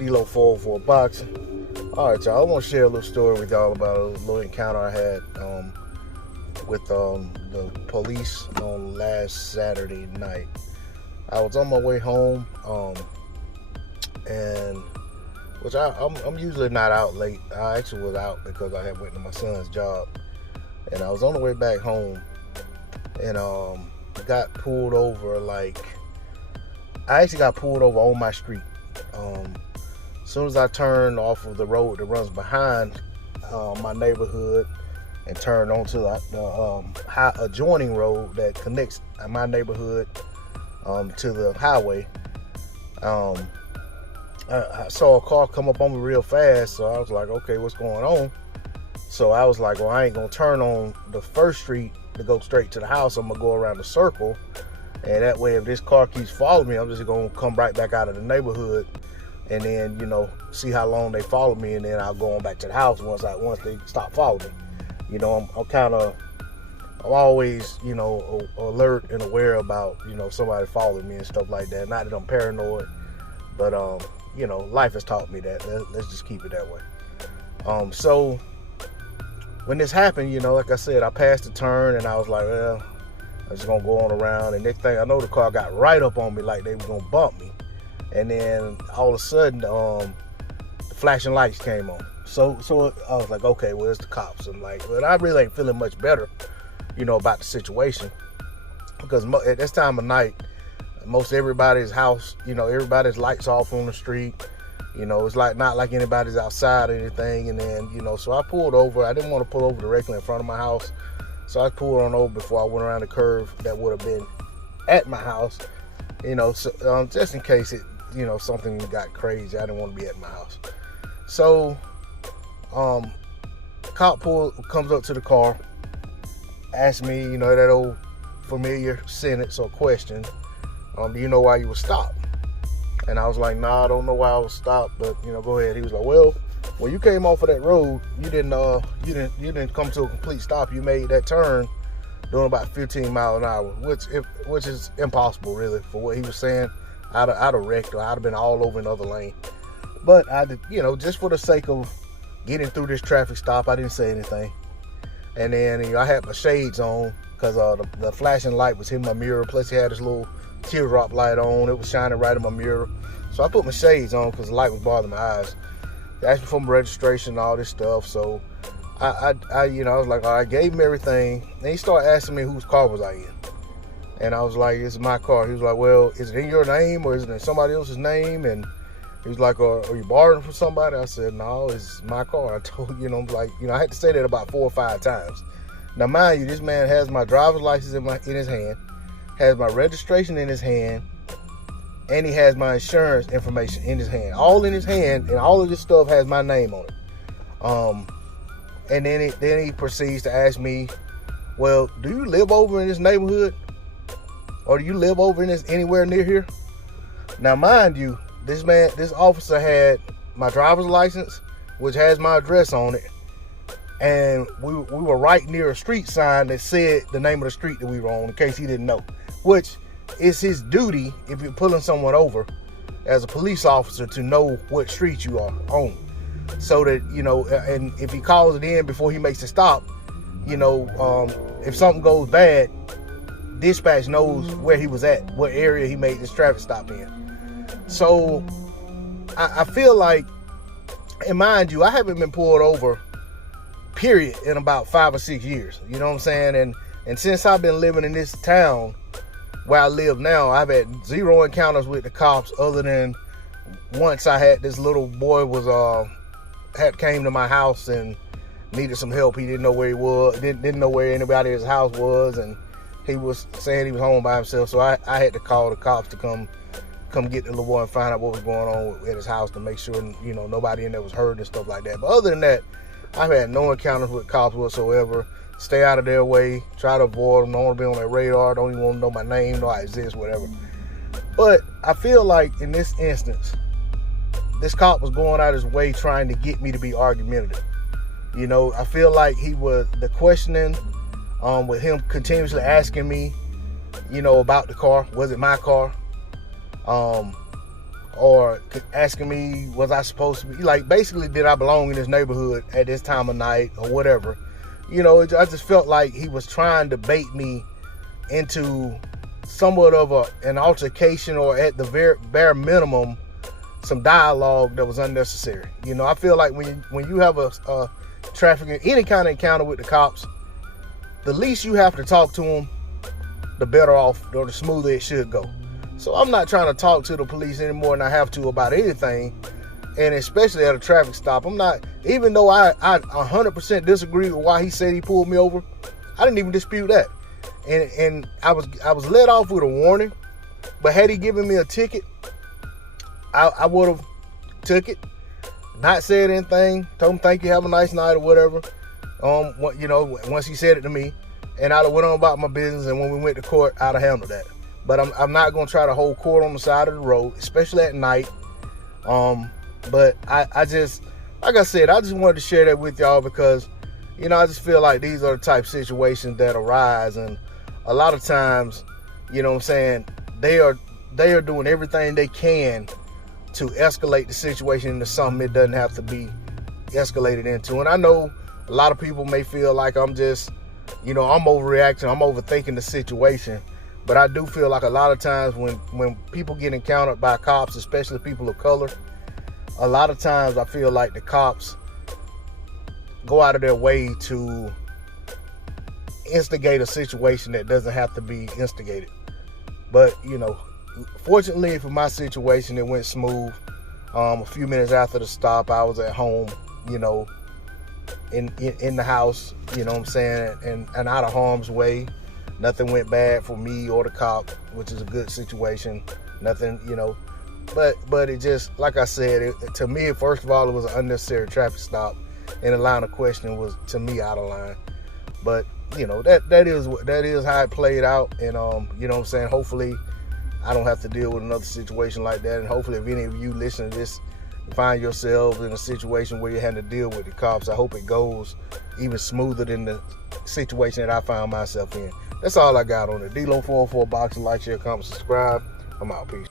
D-Lo 404 Boxing. All right, y'all. I want to share a little story with y'all about a little encounter I had with the police on last Saturday night. I was on my way home, and which I'm usually not out late. I actually was out because I had went to my son's job, and I was on the way back home, and got pulled over. I actually got pulled over on my street. As soon as I turned off of the road that runs behind my neighborhood and turned onto the adjoining road that connects my neighborhood to the highway, I saw a car come up on me real fast, so I was like, okay, what's going on? So I was like, well, I ain't gonna turn on the first street to go straight to the house. I'm gonna go around the circle, and that way if this car keeps following me, I'm just gonna come right back out of the neighborhood, and then, see how long they follow me, and then I'll go on back to the house once they stop following me. I'm always, alert and aware about, somebody following me and stuff like that. Not that I'm paranoid, but life has taught me that. Let's just keep it that way. So when this happened, like I said, I passed the turn and I was like, well, I'm just gonna go on around. And next thing I know, the car got right up on me like they were gonna bump me. And then all of a sudden, the flashing lights came on. So I was like, okay, well, it's the cops. I'm like, well, I really ain't feeling much better, about the situation, because at this time of night, most everybody's house, everybody's lights off on the street. It's not like anybody's outside or anything. And then, so I pulled over. I didn't want to pull over directly in front of my house, so I pulled on over before I went around the curve that would have been at my house. So, just in case it, something got crazy, I didn't want to be at my house. So, cop comes up to the car, asks me, that old familiar sentence or question, do you know why you were stopped? And I was like, nah, I don't know why I was stopped, but go ahead. He was like, well, when you came off of that road, you didn't come to a complete stop. You made that turn doing about 15 miles an hour, which is impossible, really, for what he was saying. I'd have wrecked, or I'd have been all over another lane. But I did, just for the sake of getting through this traffic stop, I didn't say anything. And then I had my shades on because the flashing light was hitting my mirror. Plus, he had this little teardrop light on. It was shining right in my mirror. So I put my shades on because the light was bothering my eyes. They asked me for my registration and all this stuff. So I was like, all right, I gave him everything. Then he started asking me whose car was I in. And I was like, it's my car. He was like, well, is it in your name or is it in somebody else's name? And he was like, are you borrowing from somebody? I said, no, it's my car. I told, I had to say that about 4 or 5 times. Now, mind you, this man has my driver's license in his hand, has my registration in his hand, and he has my insurance information in his hand. All in his hand, and all of this stuff has my name on it. And then he proceeds to ask me, well, do you live over in this neighborhood? Or do you live over in this anywhere near here? Now, mind you, this officer had my driver's license, which has my address on it, and we were right near a street sign that said the name of the street that we were on, in case he didn't know, which is his duty if you're pulling someone over as a police officer to know what street you are on, so that, and if he calls it in before he makes a stop, if something goes bad, dispatch knows where he was at, what area he made this traffic stop in. So I feel like, and mind you, I haven't been pulled over, period, in about 5 or 6 years. You know what I'm saying? And since I've been living in this town where I live now, I've had 0 encounters with the cops, other than once I had this little boy came to my house and needed some help. He didn't know where he was, didn't know where anybody at his house was, and he was saying he was home by himself. So I had to call the cops to come get the little boy and find out what was going on at his house, to make sure, nobody in there was hurt and stuff like that. But other than that, I've had no encounters with cops whatsoever. Stay out of their way, try to avoid them, don't want to be on their radar, don't even want to know my name, know I exist, whatever. But I feel like in this instance, this cop was going out his way trying to get me to be argumentative. I feel like the questioning, with him continuously asking me, about the car. Was it my car? or asking me, was I supposed to be, like, basically, did I belong in this neighborhood at this time of night or whatever. You know, I just felt like he was trying to bait me into somewhat of an altercation, or at the bare minimum, some dialogue that was unnecessary. You know, I feel like when you have a traffic, any kind of encounter with the cops, the least you have to talk to them, the better off, or the smoother it should go. So I'm not trying to talk to the police any more than I have to about anything, and especially at a traffic stop. I'm not, even though I 100% disagree with why he said he pulled me over, I didn't even dispute that. And I was let off with a warning, but had he given me a ticket, I would have took it, not said anything, told him thank you, have a nice night, or whatever. You know, once he said it to me, and I'd have went on about my business, and when we went to court, I'd have handled that. But I'm not gonna try to hold court on the side of the road, especially at night. But I just, like I said, I just wanted to share that with y'all because, you know, I just feel like these are the type of situations that arise, and a lot of times, you know what I'm saying, they are doing everything they can to escalate the situation into something it doesn't have to be escalated into. And I know a lot of people may feel like I'm just, you know, I'm overreacting, I'm overthinking the situation. But I do feel like a lot of times when people get encountered by cops, especially people of color, a lot of times I feel like the cops go out of their way to instigate a situation that doesn't have to be instigated. But, you know, fortunately for my situation, it went smooth. A few minutes after the stop, I was at home, you know, in the house, you know what I'm saying, and out of harm's way. Nothing went bad for me or the cop, which is a good situation. Nothing, you know, but it just, like I said, to me, first of all, it was an unnecessary traffic stop, and the line of questioning was, to me, out of line. But, you know, that is how it played out, and you know what I'm saying, hopefully I don't have to deal with another situation like that. And hopefully if any of you listen to this find yourselves in a situation where you had to deal with the cops, I hope it goes even smoother than the situation that I found myself in. That's all I got on it. D-Lo 404 Boxing. Like, share, comment, subscribe. I'm out. Peace.